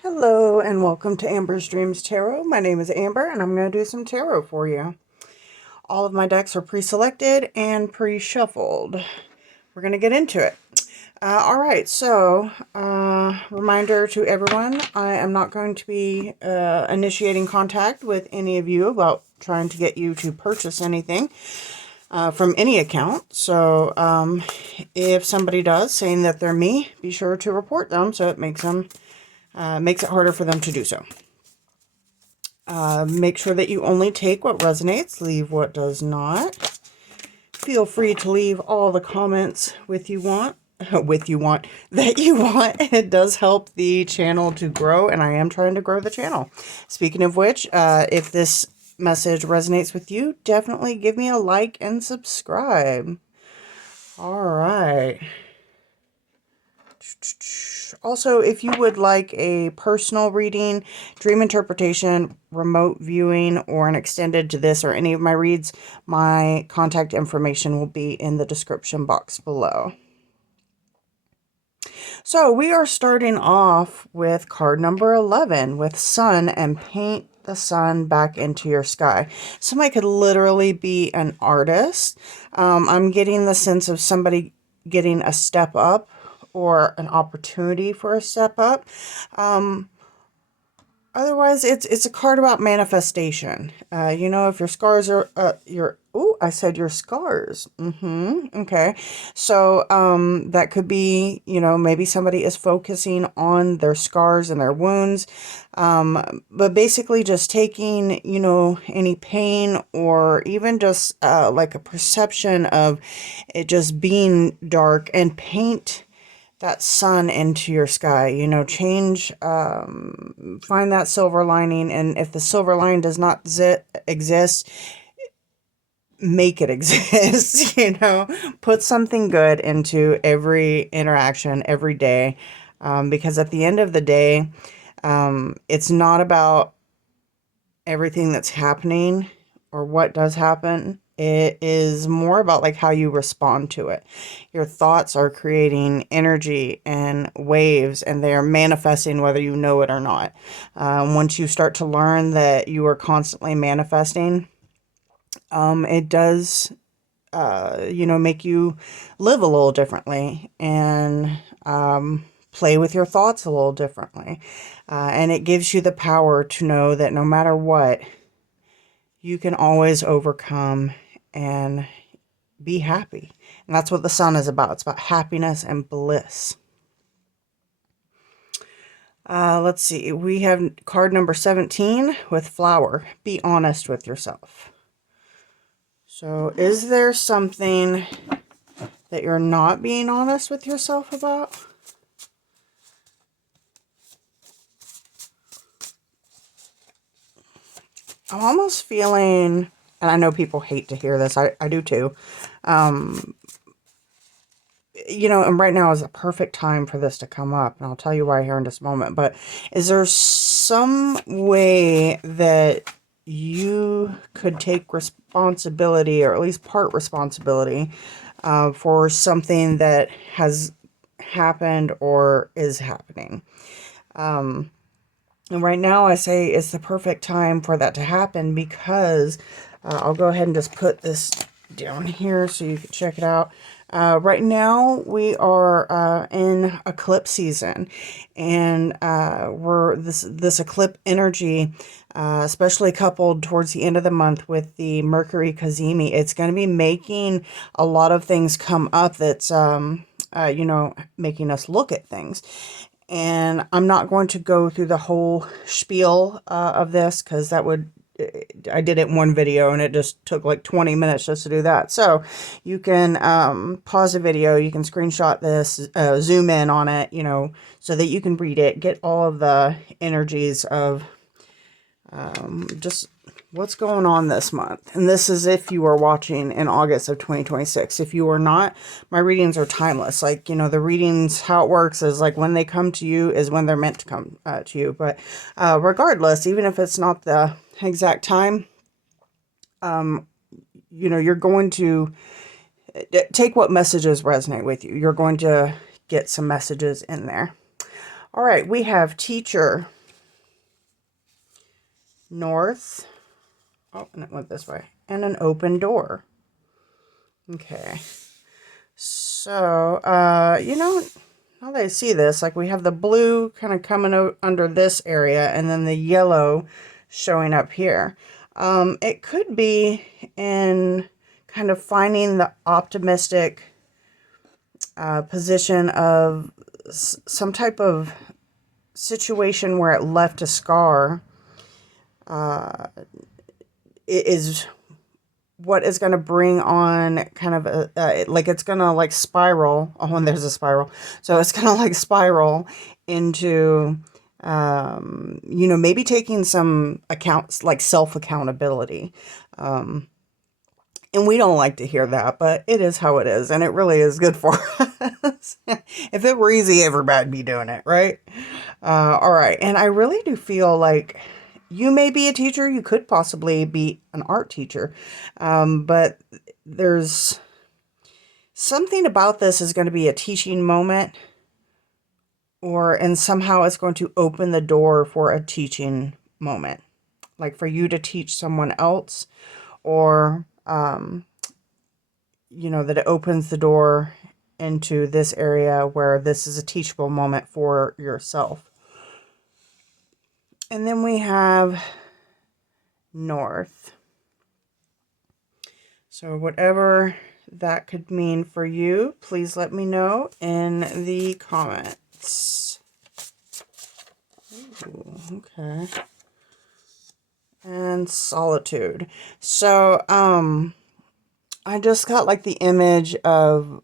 Hello and welcome to Amber's Dreams Tarot. My name is Amber and I'm going to do some tarot for you. All of my decks are pre-selected and pre-shuffled. We're going to get into it. Alright, so reminder to everyone, I am not going to be initiating contact with any of you about trying to get you to purchase anything from any account. So if somebody does, saying that they're me, be sure to report them so it makes it harder for them to do so. Make sure that you only take what resonates, leave what does not. Feel free to leave all the comments that you want. It does help the channel to grow, and I am trying to grow the channel. Speaking of which, if this message resonates with you, definitely give me a like and subscribe. All right. Also, if you would like a personal reading, dream interpretation, remote viewing, or an extended to this or any of my reads, my contact information will be in the description box below. So we are starting off with card number 11 with sun, and paint the sun back into your sky. Somebody could literally be an artist. I'm getting the sense of somebody getting a step up or an opportunity for a step up. Otherwise, it's a card about manifestation. You know, if your scars are, I said your scars. Okay. So, that could be, you know, maybe somebody is focusing on their scars and their wounds. But basically just taking, you know, any pain or even just, like a perception of it just being dark and paint that sun into your sky, you know, change, find that silver lining. And if the silver line does not exist, make it exist, you know, put something good into every interaction every day. Because at the end of the day, it's not about everything that's happening or what does happen. It is more about like how you respond to it. Your thoughts are creating energy and waves, and they are manifesting whether you know it or not. Once you start to learn that you are constantly manifesting, it does, you know, make you live a little differently and play with your thoughts a little differently. And it gives you the power to know that no matter what, you can always overcome and be happy. And that's what the sun is about. It's about happiness and bliss. Let's see. We have card number 17 with flower. Be honest with yourself. So is there something that you're not being honest with yourself about? I'm almost feeling, and I know people hate to hear this. I do too. You know, and right now is a perfect time for this to come up, and I'll tell you why here in just a moment. But is there some way that you could take responsibility, or at least part responsibility, for something that has happened or is happening? And right now I say it's the perfect time for that to happen, because I'll go ahead and just put this down here so you can check it out. Right now we are in eclipse season, and we're this eclipse energy, especially coupled towards the end of the month with the Mercury Cazimi, it's going to be making a lot of things come up that's you know, making us look at things. And I'm not going to go through the whole spiel of this, because that would, I did it in one video and it just took like 20 minutes just to do that. So you can pause the video, you can screenshot this, zoom in on it, you know, so that you can read it, get all of the energies of just what's going on this month. And this is if you are watching in August of 2026. If you are not, my readings are timeless. Like, you know, the readings, how it works is like when they come to you is when they're meant to come to you. But regardless, even if it's not the exact time, you know, you're going to take what messages resonate with you. You're going to get some messages in there. All right, we have teacher, north. Oh, and it went this way. And an open door. Okay. So, now that I see this, like we have the blue kind of coming out under this area and then the yellow showing up here. It could be in kind of finding the optimistic position of some type of situation where it left a scar. It is what is going to bring on kind of like it's going to like spiral. Oh, and there's a spiral. So it's going to like spiral into, maybe taking some accounts, like self accountability. And we don't like to hear that, but it is how it is. And it really is good for us. If it were easy, everybody'd be doing it, right? All right. And I really do feel like you may be a teacher. You could possibly be an art teacher. But there's something about this is going to be a teaching moment, and somehow it's going to open the door for a teaching moment, like for you to teach someone else, or, that it opens the door into this area where this is a teachable moment for yourself. And then we have north. So whatever that could mean for you, please let me know in the comments. Ooh, okay. And solitude. So, I just got like the image of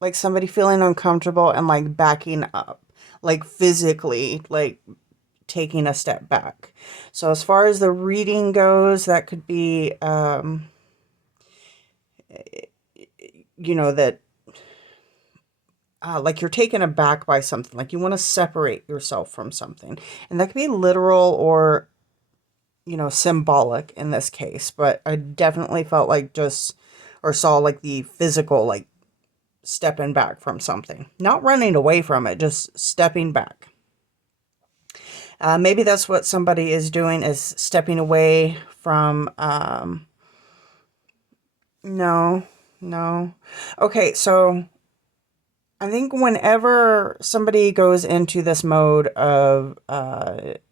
like somebody feeling uncomfortable and like backing up, like physically, like taking a step back. So as far as the reading goes, that could be, that like you're taken aback by something, like you want to separate yourself from something. And that could be literal or, symbolic in this case. But I definitely felt like saw like the physical, like stepping back from something. Not running away from it, just stepping back. Maybe that's what somebody is doing, is stepping away from, no. Okay, so I think whenever somebody goes into this mode of,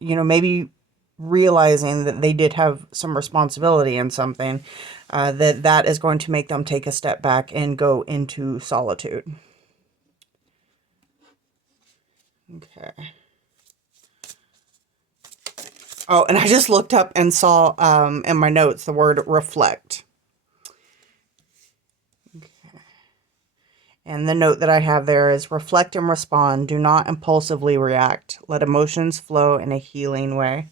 maybe realizing that they did have some responsibility in something, that is going to make them take a step back and go into solitude. Okay. Oh, and I just looked up and saw in my notes the word reflect. Okay. And the note that I have there is reflect and respond. Do not impulsively react. Let emotions flow in a healing way.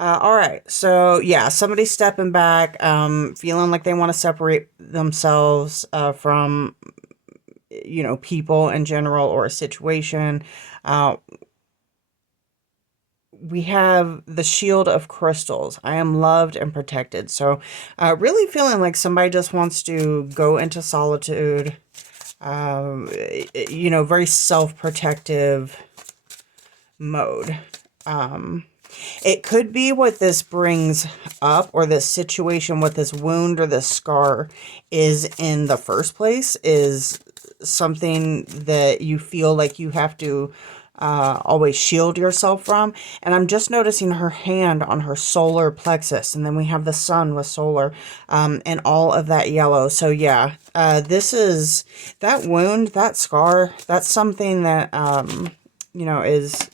All right. So, yeah, somebody stepping back, feeling like they want to separate themselves from, people in general or a situation. We have the shield of crystals. I am loved and protected. So really feeling like somebody just wants to go into solitude, very self-protective mode. It could be what this brings up, or this situation, what this wound or this scar is in the first place, is something that you feel like you have to always shield yourself from. And I'm just noticing her hand on her solar plexus, and then we have the sun with solar, and all of that yellow. So yeah, this is that wound, that scar. That's something that is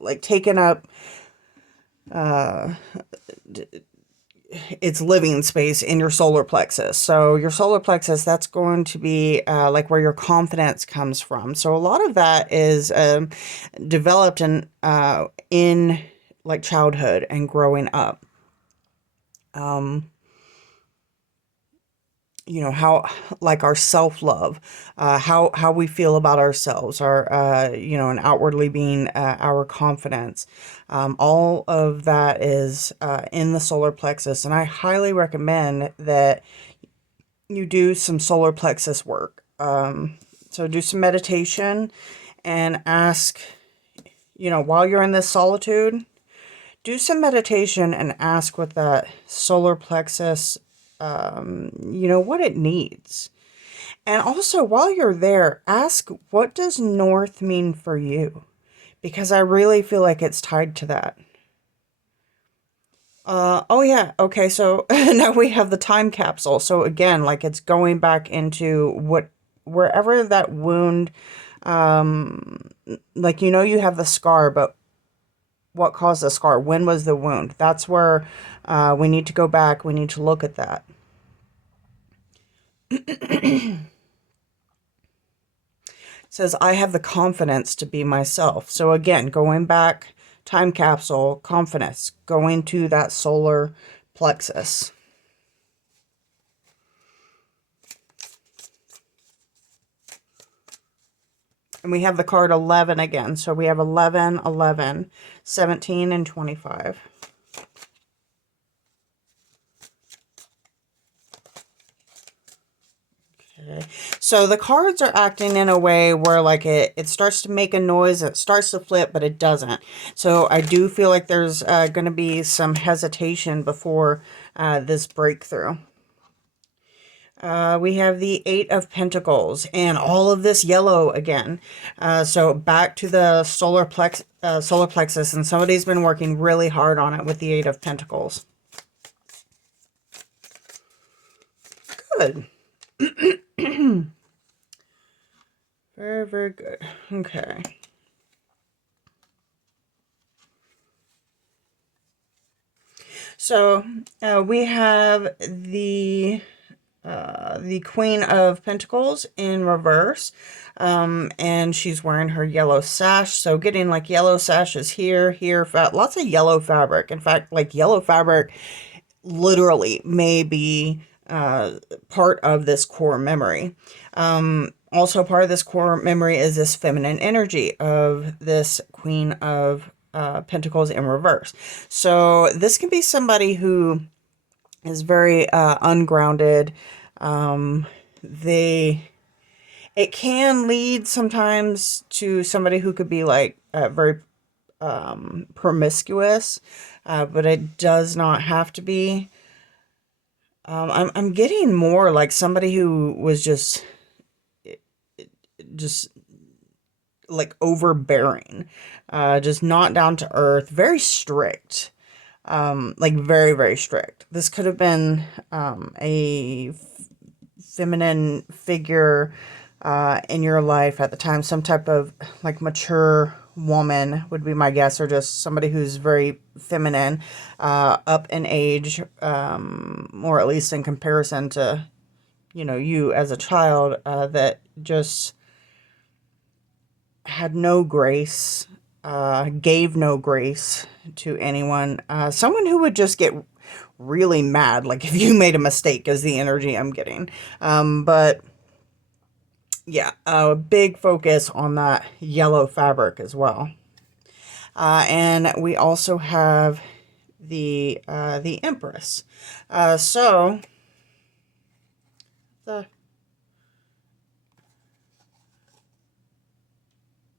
like taken up its living space in your solar plexus. So your solar plexus, that's going to be like where your confidence comes from. So a lot of that is developed in like childhood and growing up. How, like our self-love, how we feel about ourselves, our, and outwardly being our confidence. All of that is in the solar plexus. And I highly recommend that you do some solar plexus work. So do some meditation and ask, while you're in this solitude, do some meditation and ask what that solar plexus, what it needs. And also, while you're there, ask, what does north mean for you? Because I really feel like it's tied to that. Oh yeah, okay, so now we have the time capsule. So again, like it's going back into wherever that wound, like you have the scar, but what caused the scar? When was the wound? That's where we need to go back. We need to look at that. It says, I have the confidence to be myself. So again, going back, time capsule, confidence, going to that solar plexus. And we have the card 11 again. So we have 11, 11, 17, and 25. Okay. So the cards are acting in a way where like it starts to make a noise, it starts to flip, but it doesn't. So I do feel like there's going to be some hesitation before this breakthrough. We have the Eight of Pentacles and all of this yellow again. So back to the solar plexus, and somebody's been working really hard on it with the Eight of Pentacles. Good. Very, very good. Okay. So we have the Queen of Pentacles in reverse, and she's wearing her yellow sash. So getting like yellow sashes here, lots of yellow fabric. In fact, like yellow fabric literally may be part of this core memory. Also part of this core memory is this feminine energy of this Queen of Pentacles in reverse. So this can be somebody who is very ungrounded. It can lead sometimes to somebody who could be like very promiscuous, but it does not have to be. I'm getting more like somebody who was just like overbearing, just not down to earth, very strict, like very, very strict. This could have been a feminine figure in your life at the time, some type of like mature woman would be my guess, or just somebody who's very feminine, up in age, or at least in comparison to, you as a child, that just had no grace, gave no grace to anyone. Someone who would just get really mad, like if you made a mistake, is the energy I'm getting. But yeah, a big focus on that yellow fabric as well. And we also have the Empress. So the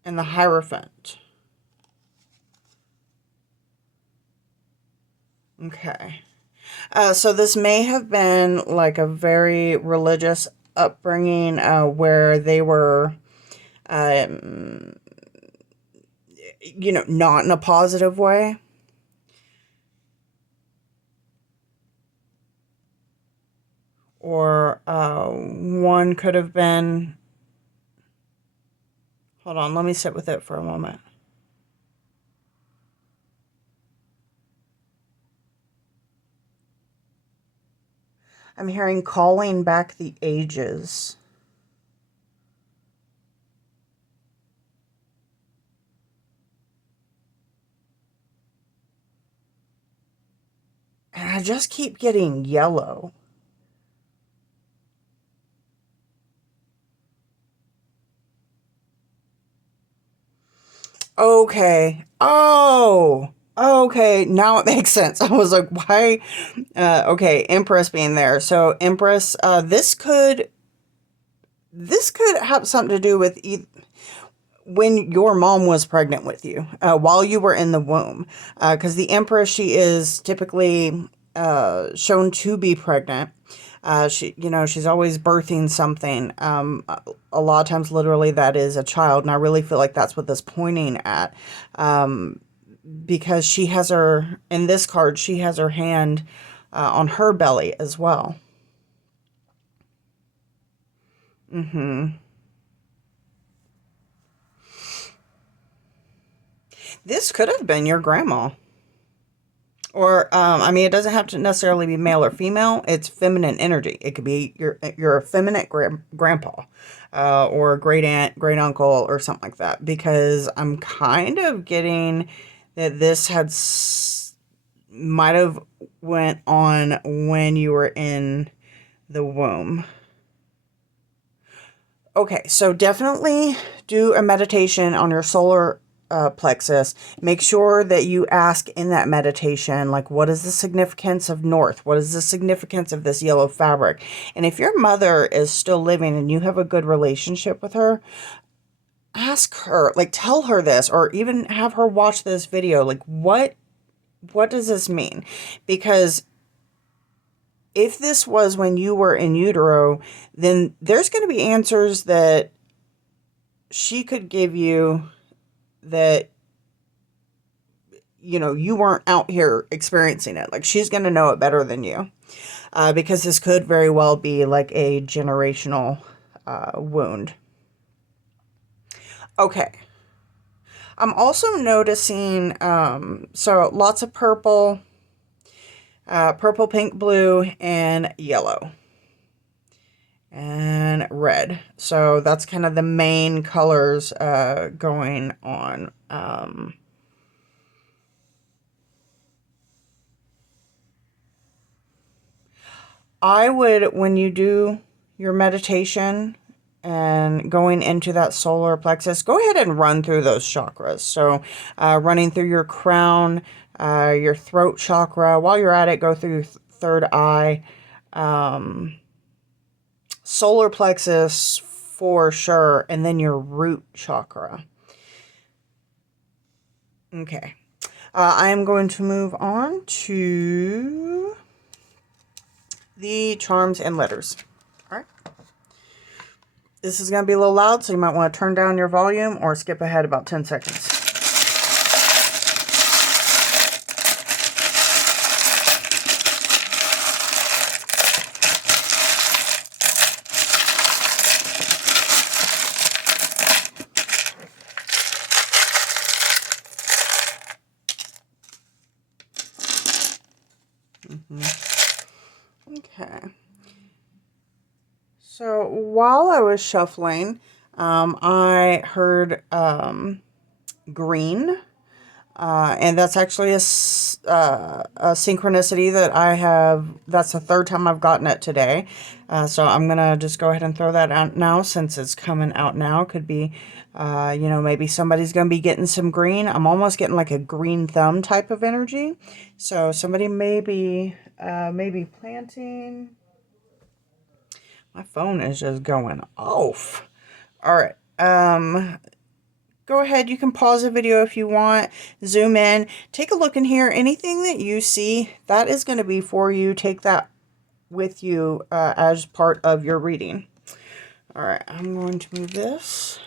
and the Hierophant. Okay. So this may have been like a very religious upbringing, where they were, not in a positive way. Or one could have been, hold on, let me sit with it for a moment. I'm hearing calling back the ages. And I just keep getting yellow. Okay. Oh, okay. Now it makes sense. I was like, why? Okay, Empress being there. So Empress, this could have something to do with when your mom was pregnant with you, while you were in the womb. Because the Empress, she is typically shown to be pregnant. She's always birthing something. A lot of times, literally, that is a child. And I really feel like that's what this pointing at. Because she has in this card, she has her hand on her belly as well. This could have been your grandma. Or, I mean, it doesn't have to necessarily be male or female. It's feminine energy. It could be your effeminate grandpa, or great aunt, great uncle, or something like that. Because I'm kind of getting that this might have went on when you were in the womb. Okay, so definitely do a meditation on your solar plexus. Make sure that you ask in that meditation, like, what is the significance of north? What is the significance of this yellow fabric? And if your mother is still living and you have a good relationship with her, ask her, like, tell her this, or even have her watch this video. Like, what does this mean? Because if this was when you were in utero, then there's going to be answers that she could give you that, you weren't out here experiencing it. Like, she's going to know it better than you, because this could very well be like a generational wound. Okay. I'm also noticing, so lots of purple, purple, pink, blue, and yellow. And red. So that's kind of the main colors going on. I would, when you do your meditation and going into that solar plexus, go ahead and run through those chakras. So running through your crown, your throat chakra. While you're at it, go through third eye. Solar plexus for sure, and then your root chakra. Okay. I am going to move on to the charms and letters. All right. This is going to be a little loud, so you might want to turn down your volume or skip ahead about 10 seconds. Okay. So while I was shuffling, I heard green, and that's actually a synchronicity that I have. That's the third time I've gotten it today. So I'm going to just go ahead and throw that out now since it's coming out now. Could be, maybe somebody's going to be getting some green. I'm almost getting like a green thumb type of energy. So somebody may be planting. My phone is just going off. All right. Go ahead. You can pause the video if you want. Zoom in. Take a look in here. Anything that you see, that is going to be for you. Take that with you as part of your reading. All right. I'm going to move this.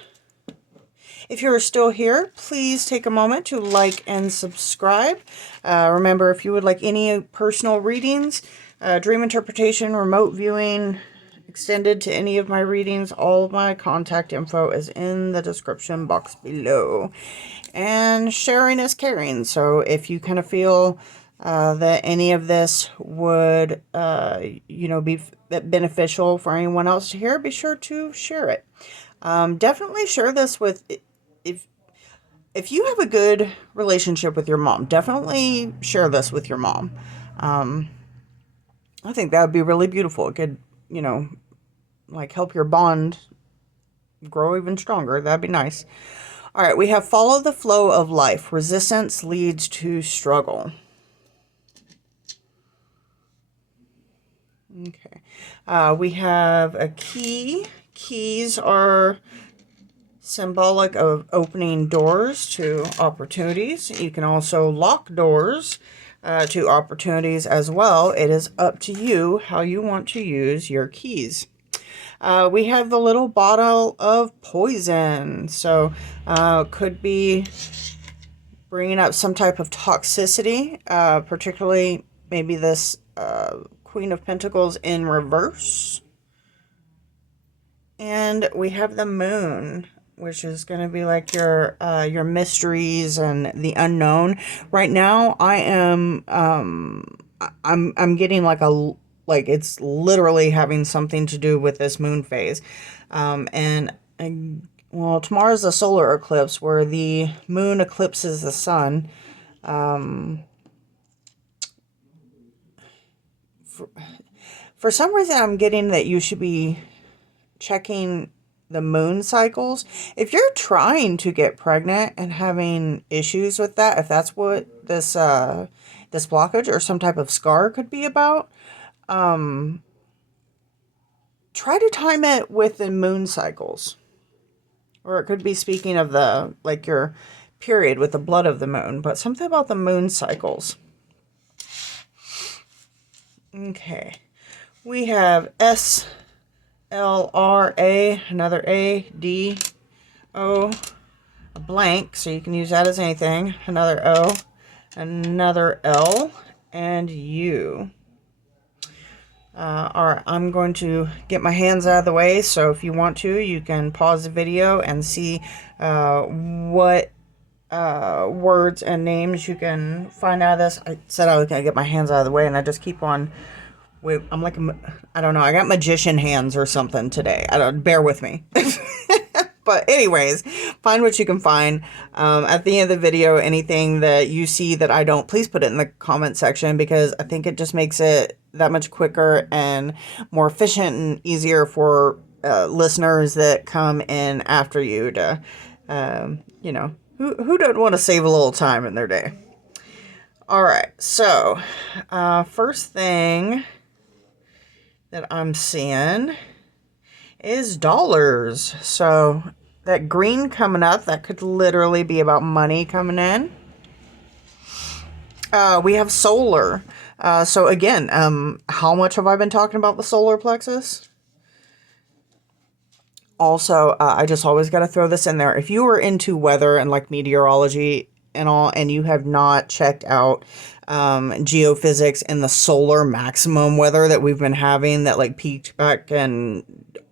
If you're still here, please take a moment to like and subscribe. Remember, if you would like any personal readings, dream interpretation, remote viewing, extended to any of my readings, all of my contact info is in the description box below. And sharing is caring. So if you kind of feel that any of this would, be beneficial for anyone else to hear, be sure to share it. Definitely share this with, if you have a good relationship with your mom, definitely share this with your mom. I think that would be really beautiful. It could, like help your bond grow even stronger. That'd be nice. All right, we have follow the flow of life. Resistance leads to struggle. Okay. We have a key. Keys are symbolic of opening doors to opportunities. You can also lock doors to opportunities as well. It is up to you how you want to use your keys. We have the little bottle of poison. So could be bringing up some type of toxicity, particularly maybe this Queen of Pentacles in reverse. And we have the moon, which is going to be like your mysteries and the unknown. Right now, I'm getting like it's literally having something to do with this moon phase, well, tomorrow's the solar eclipse where the moon eclipses the sun. For some reason, I'm getting that you should be checking the moon cycles. If you're trying to get pregnant and having issues with that, if that's what this this blockage or some type of scar could be about, try to time it with the moon cycles. Or it could be speaking of the, like your period with the blood of the moon, but something about the moon cycles. Okay. We have S, L, R, A, another A, D, O, a blank, so you can use that as anything, another O, another L, and U. All right, I'm going to get my hands out of the way, so if you want to, you can pause the video and see what words and names you can find out of this. I said I was going to get my hands out of the way, and I just keep on. I'm like, I don't know, I got magician hands or something today. Bear with me. But anyways, find what you can find. At the end of the video, anything that you see that I don't, please put it in the comment section, because I think it just makes it that much quicker and more efficient and easier for listeners that come in after you to, you know, who doesn't want to save a little time in their day? All right, so first thing that I'm seeing is dollars. So that green coming up, that could literally be about money coming in. We have solar. So again, how much have I been talking about the solar plexus? Also, I just always got to throw this in there. If you were into weather and like meteorology and all, and you have not checked out geophysics and the solar maximum weather that we've been having that like peaked back in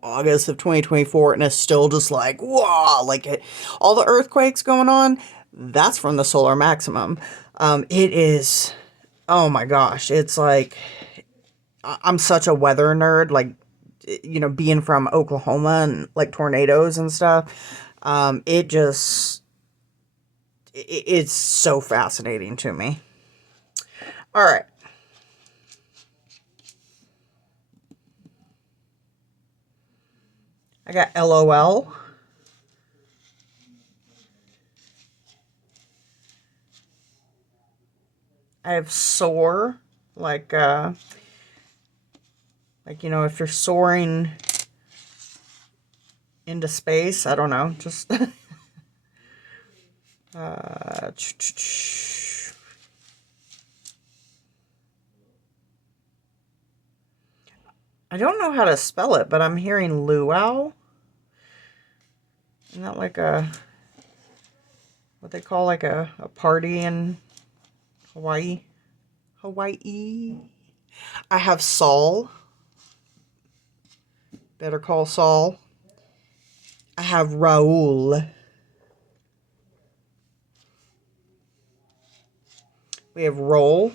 August of 2024 and is still just like, wow, like all the earthquakes going on, that's from the solar maximum. It is, oh my gosh, it's like, I'm such a weather nerd, like, you know, being from Oklahoma and like tornadoes and stuff. It's so fascinating to me. All right. I got LOL. I have soar, like, you know, if you're soaring into space, I don't know, just, I don't know how to spell it, but I'm hearing luau. Isn't that like what they call like a party in Hawaii? Hawaii. I have Saul. Better Call Saul. I have Raul. We have roll,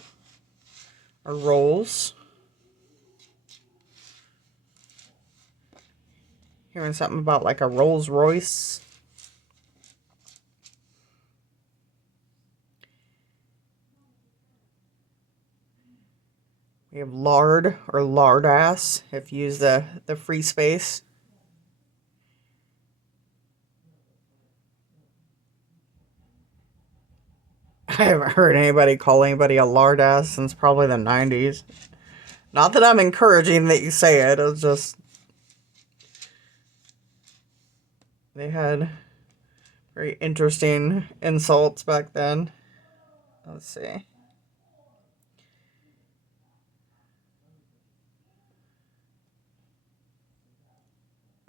or rolls. Hearing something about like a Rolls Royce. We have lard or lardass if you use the free space. I haven't heard anybody call anybody a lardass since probably the 90s. Not that I'm encouraging that you say it, it's just... They had Very interesting insults back then. Let's see.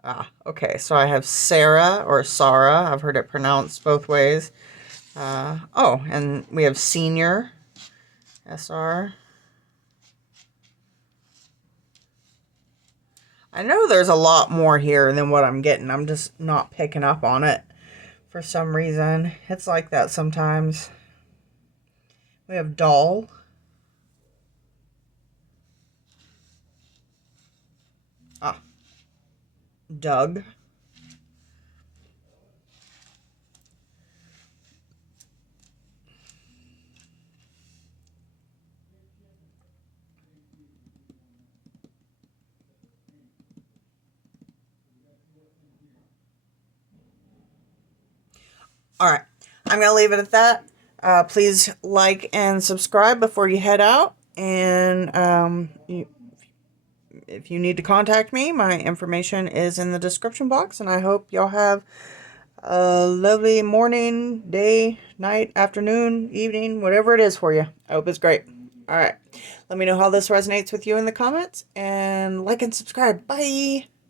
Ah, okay. So I have Sarah or Sarah. I've heard it pronounced both ways. Oh, and we have senior, SR. I know there's a lot more here than what I'm getting. I'm just not picking up on it for some reason. It's like that sometimes. We have doll. Ah, Doug. All right. I'm going to leave it at that. Please like and subscribe before you head out. And if you need to contact me, my information is in the description box. And I hope y'all have a lovely morning, day, night, afternoon, evening, whatever it is for you. I hope it's great. All right. Let me know how this resonates with you in the comments. And like and subscribe. Bye.